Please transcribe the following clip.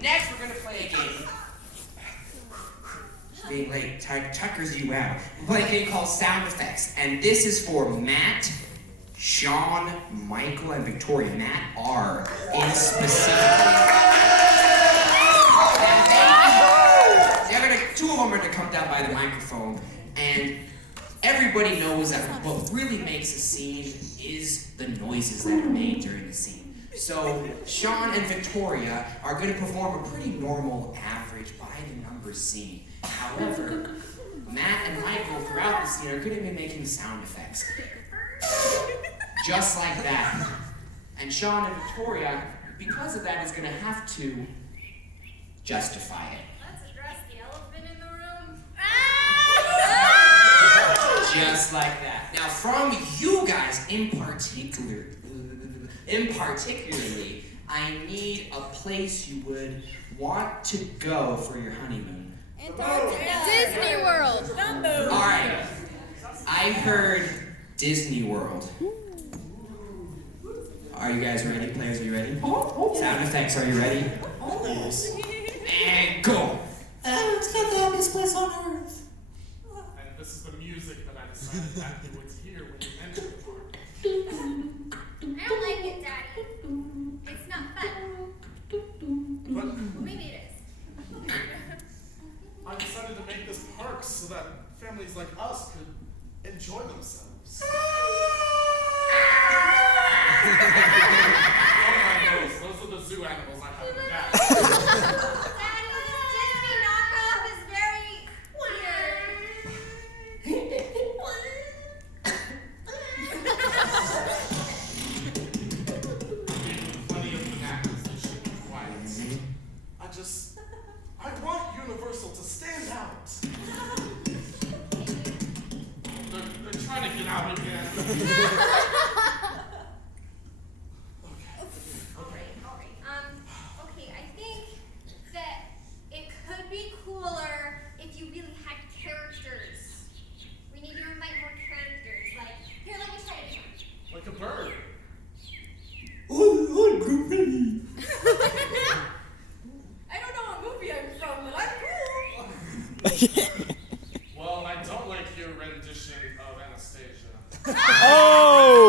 next we're going to play a game. Being late tuckers you out. We're playing a game called Sound Effects, and this is for Matt, Sean, Michael, and Victoria. Matt R. is specifically. Two of them are going to come down by the microphone, and everybody knows that what really makes a scene is the noises that are made during the scene. So Sean and Victoria are going to perform a pretty normal, average, by-the-numbers scene. However, Matt and Michael throughout the scene are going to be making sound effects. Just like that. And Sean and Victoria, because of that, is going to have to justify it. Just like that. Now, from you guys particularly, I need a place you would want to go for your honeymoon. Disney World. All right. I heard Disney World. Are you guys ready, players? Are you ready? Sound effects, are you ready? Yes. And go. It's the happiest place on earth. And this is the music that I decided that you would hear when you enter the park. I don't like it, Daddy. It's not fun. But Well, maybe it is. I decided to make this park so that families like us could enjoy themselves. Those are the zoo animals I have in the back. Daddy, Disney knockoff is very Plenty of bananas, they should be quiet. I want Universal to stand out. They're trying to get out again. Okay, I think that it could be cooler if you really had characters. We need to invite more characters. Here, let me try it. Like a bird. Oh, goofy. I don't know what movie I'm from, but I'm cool. Well, I don't like your rendition of Anastasia. Oh!